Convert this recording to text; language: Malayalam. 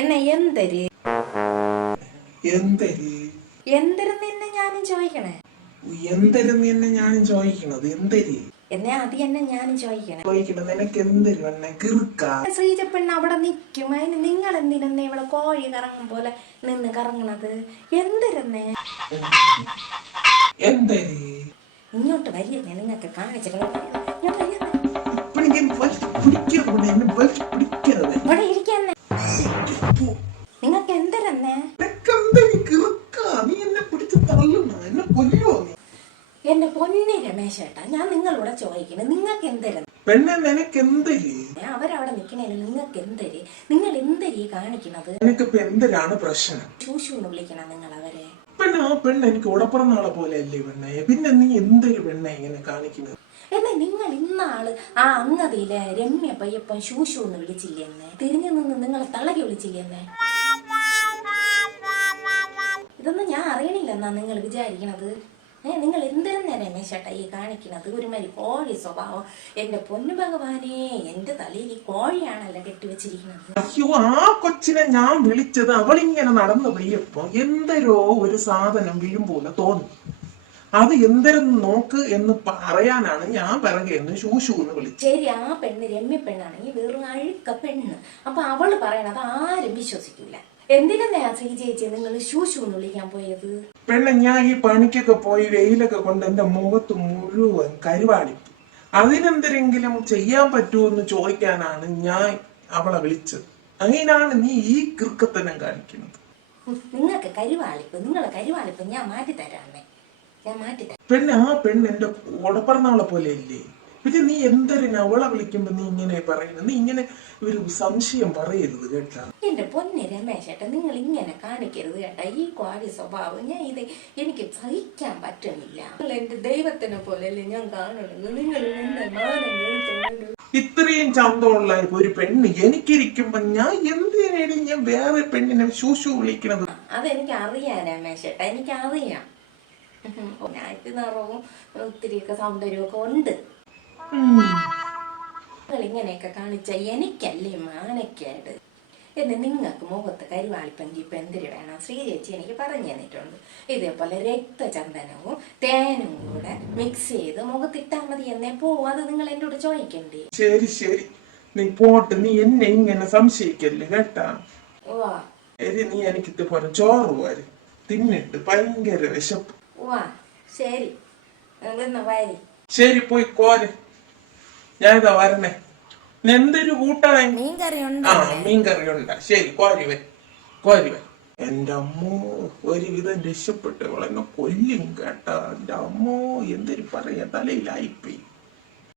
എന്നെ എന്തര് എന്തര് എന്തരെന്ന് എന്നെ ഞാനും ചോദിക്കണേ. എന്തരെന്ന് എന്നെ ഞാനും ചോദിക്കണത് എന്തര് എന്നെ അത് തന്നെ ഞാനും ചോദിക്കണേ. ചോദിക്കണത് നിനക്ക് എന്തര് എന്നെ കിറുക്ക ശ്രീജപ്പെണ്ണ അവിടെ നിക്കും. അതിന് നിങ്ങൾ എന്തിനെന്നെ ഇവിടെ കോഴി കറങ്ങും പോലെ നിന്ന് കറങ്ങണത്? എന്തരെന്നേ എന്തര് ഇങ്ങോട്ട് വരികന്നെ നിങ്ങൾക്ക് കാണിച്ചിട്ട് ഇവിടെ ഇരിക്കന്നെ. നിങ്ങൾക്ക് എന്തരെന്നേ നീ എന്നെ പിടിച്ച് തള്ളുന്ന എന്നെ കൊല്ലുവോ നീ? എന്റെ പൊന്നി രമേശേട്ടാ, ഞാൻ നിങ്ങളോട് ചോദിക്കണേ, നിങ്ങൾക്ക് എന്തരെന്ന്? പെണ്ണെ നിനക്ക് എന്തര്? അവരവിടെ നിക്കണേന് നിങ്ങൾക്ക് എന്തര്? നിങ്ങൾ എന്തരീ കാണിക്കണത്? നിനക്കിപ്പോ എന്തിനാണ് പ്രശ്നം? ശൂശൂന്ന് വിളിക്കണം നിങ്ങൾ അവരെ. പെണ്ണെ ആ പെണ്ണ് എനിക്ക് ഉടപ്പറന്നാളെ പോലെ അല്ലേ പെണ്ണെ? പിന്നെ നീ എന്തൊരു പെണ്ണെ ഇങ്ങനെ കാണിക്കുന്നത്? എന്നാ നിങ്ങൾ ഇന്നാള് ആ അങ്ങതിയിലെ രമ്യ പയ്യപ്പൻ ശൂശൂന്ന് വിളിച്ചില്ലെന്നെ? തിരിഞ്ഞു നിന്ന് നിങ്ങളെ തളകി വിളിച്ചില്ലെന്നെ? ഇതൊന്നും ഞാൻ അറിയണില്ലെന്നാ നിങ്ങൾ വിചാരിക്കണത്? നിങ്ങൾ എന്തെന്നെ രമേശേട്ടാ ഈ കാണിക്കണത്? ഒരുമാതിരി കോഴി സ്വഭാവം. എന്റെ പൊന്നു ഭഗവാനെ, എന്റെ തലയിൽ ഈ കോഴിയാണല്ലോ കെട്ടിവെച്ചിരിക്കുന്നത്. അയ്യോ, ആ കൊച്ചിനെ ഞാൻ വിളിച്ചത് അവളിങ്ങനെ നടന്നു പോയപ്പോ എന്തരോ ഒരു സാധനം വീഴുമ്പോലെ തോന്നി. അത് എന്തരെന്ന് നോക്ക് എന്ന് പറയാനാണ് ഞാൻ പിറകെന്ന് ശൂശൂന്ന് വിളിച്ചത്. ശരി, ആ പെണ്ണ് രമ്യ പെണ്ണാണെങ്കിൽ വെറും അഴുക്ക പെണ്ണ്. അപ്പൊ അവള് പറയണത് ആരും വിശ്വസിക്കൂല. എന്തിനാ ശ്രീ ചേച്ചി നിങ്ങൾ ശൂശൂന്ന് വിളിക്കാൻ പോയത്? പെണ്ണെ, ഞാൻ ഈ പണിക്കൊക്കെ പോയി വെയിലൊക്കെ കൊണ്ട് എന്റെ മുഖത്ത് മുഴുവൻ കരുവാടിപ്പ്. അതിനെന്തെങ്കിലും ചെയ്യാൻ പറ്റുമെന്ന് ചോദിക്കാനാണ് ഞാൻ അവളെ വിളിച്ചത്. അങ്ങനെയാണ് നീ ഈ കൃക്കത്തനം കാണിക്കുന്നത്. നിങ്ങൾക്ക് കരുവാളിപ്പ്, നിങ്ങളെ കരുവാളിപ്പ് ഞാൻ മാറ്റിത്തരാമേ, ഞാൻ മാറ്റിത്തരാം. പെണ്ണ്, ആ പെണ്ണ് എന്റെ ഉടപ്പറന്നാളെ പോലെ അല്ലേ? പിന്നെ നീ എന്തൊരു അവളെ വിളിക്കുമ്പോ നീ ഇങ്ങനെ പറയുന്നത്? നീ ഇങ്ങനെ ഒരു സംശയം പറയരുത് കേട്ടാ. എന്റെ പൊന്നെ രമേശേട്ടാ, നിങ്ങൾ ഇങ്ങനെ കാണിക്കരുത് കേട്ടാ. ഈ കോഴി സ്വഭാവം ഇത് എനിക്ക് സഹിക്കാൻ പറ്റണില്ല. എന്റെ ദൈവത്തിനെ പോലെയല്ലേ ഞാൻ കാണുന്നത്. നിങ്ങൾ ഇത്രയും ചന്തമുള്ള ഒരു പെണ്ണ് എനിക്കിരിക്കുമ്പോ ഞാൻ എന്തിനാണ് ഞാൻ വേറെ പെണ്ണിനെ ശൂശു വിളിക്കണത്? അതെനിക്ക് അറിയാം രമേശേട്ടാ, എനിക്കറിയാം. ഞാറ്റ് നിറവും ഒത്തിരിയൊക്കെ സൗന്ദര്യമൊക്കെ ഉണ്ട്. നിങ്ങൾ ഇങ്ങനെയൊക്കെ കാണിച്ച എനിക്കല്ലേ മാനക്കേട്. എന്ന് നിങ്ങൾക്ക് മുഖത്ത് കരുവാളിപ്പഞ്ചി ഇപ്പൊ എന്തിനു വേണം? ശ്രീ ചേച്ചി എനിക്ക് പറഞ്ഞു തന്നിട്ടുണ്ട്. ഇതേപോലെ രക്തചന്ദനവും തേനും കൂടെ മിക്സ് ചെയ്ത് മുഖത്തിട്ടാൽ മതി എന്നേ പോവും. അത് നിങ്ങൾ എന്നോട് ചോദിക്കണ്ടേ? ശരി ശരി, നീ പോട്ട്. നീ എന്നെ ഇങ്ങനെ സംശയിക്കല്ലേ കേട്ടാ. ഓ ശരി, നീ എനിക്ക് ഇതുപോലെ ചോറ് പോര് തിന്നിട്ട് ഭയങ്കര വിശപ്പ്. ഓ ശരി, വാരി. ശരി, പോയി കോര്. ഞാനിതാ വരണേ. എന്തൊരു കൂട്ടായി? ആ, മീൻകറി ഉണ്ടാ. ശരി, കോരിവേ കോരിവേ. എന്റെ അമ്മോ, ഒരുവിധം രക്ഷപ്പെട്ടു. എന്നെ കൊല്ലും കേട്ടാ. എന്റെ അമ്മോ, എന്തൊരു പറയാ, തലയിലായിപ്പോയി.